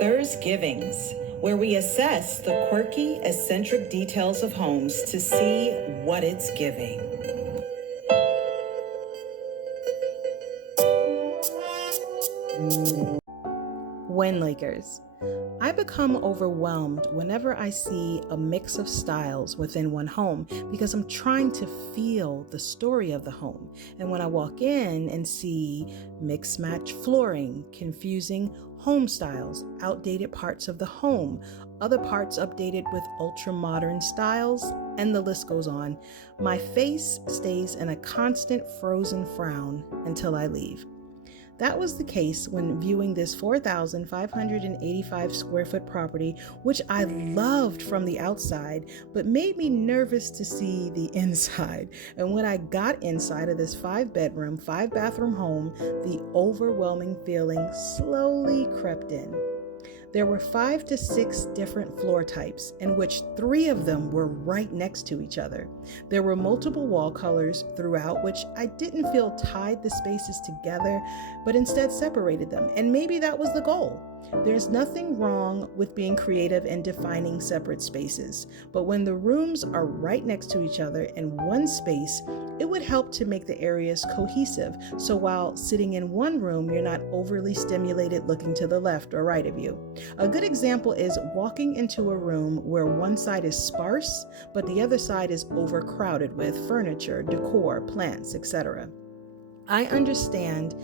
THURSGiiiViNGS, where we assess the quirky, eccentric details of homes to see what it's giving. WinLakers. I become overwhelmed whenever I see a mix of styles within one home because I'm trying to feel the story of the home. And when I walk in and see mix-match flooring, confusing home styles, outdated parts of the home, other parts updated with ultra-modern styles, and the list goes on, my face stays in a constant frozen frown until I leave. That was the case when viewing this 4,585 square foot property, which I loved from the outside, but made me nervous to see the inside. And when I got inside of this 5-bedroom, 5-bathroom home, the overwhelming feeling slowly crept in. There were 5 to 6 different floor types, in which 3 of them were right next to each other. There were multiple wall colors throughout, which I didn't feel tied the spaces together, but instead separated them. And maybe that was the goal. There's nothing wrong with being creative and defining separate spaces, but when the rooms are right next to each other in one space, it would help to make the areas cohesive. So while sitting in one room, you're not overly stimulated looking to the left or right of you. A good example is walking into a room where one side is sparse, but the other side is overcrowded with furniture, decor, plants, etc. I understand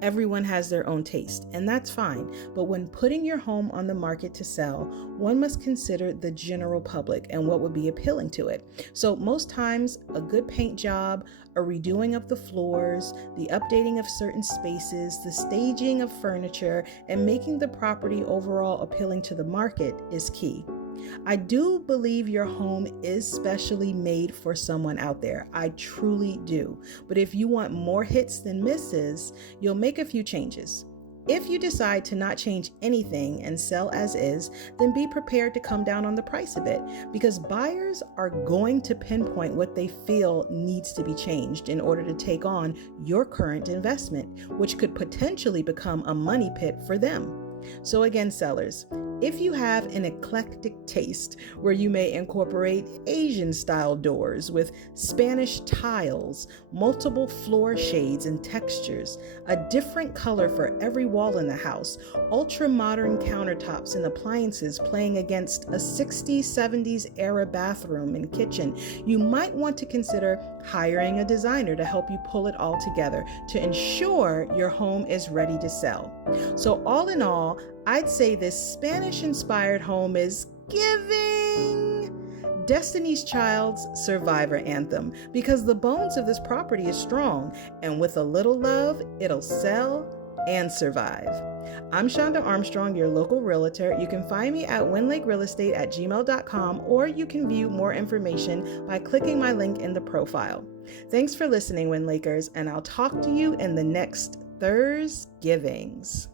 everyone has their own taste, and that's fine. But when putting your home on the market to sell, one must consider the general public and what would be appealing to it. So most times, a good paint job, a redoing of the floors, the updating of certain spaces, the staging of furniture, and making the property overall appealing to the market is key. I do believe your home is specially made for someone out there. I truly do. But if you want more hits than misses, you'll make a few changes. If you decide to not change anything and sell as is, then be prepared to come down on the price a bit, because buyers are going to pinpoint what they feel needs to be changed in order to take on your current investment, which could potentially become a money pit for them. So again, sellers, if you have an eclectic taste where you may incorporate Asian style doors with Spanish tiles, multiple floor shades and textures, a different color for every wall in the house, ultra modern countertops and appliances playing against a 60s, 70s era bathroom and kitchen, you might want to consider hiring a designer to help you pull it all together to ensure your home is ready to sell. So all in all, I'd say this Spanish-inspired home is giving Destiny's Child's Survivor anthem, because the bones of this property is strong, and with a little love, it'll sell and survive. I'm Shanda Armstrong, your local realtor. You can find me at WinLakeRealEstate@gmail.com, or you can view more information by clicking my link in the profile. Thanks for listening, WinLakers, and I'll talk to you in the next THURSGiiiViNGS.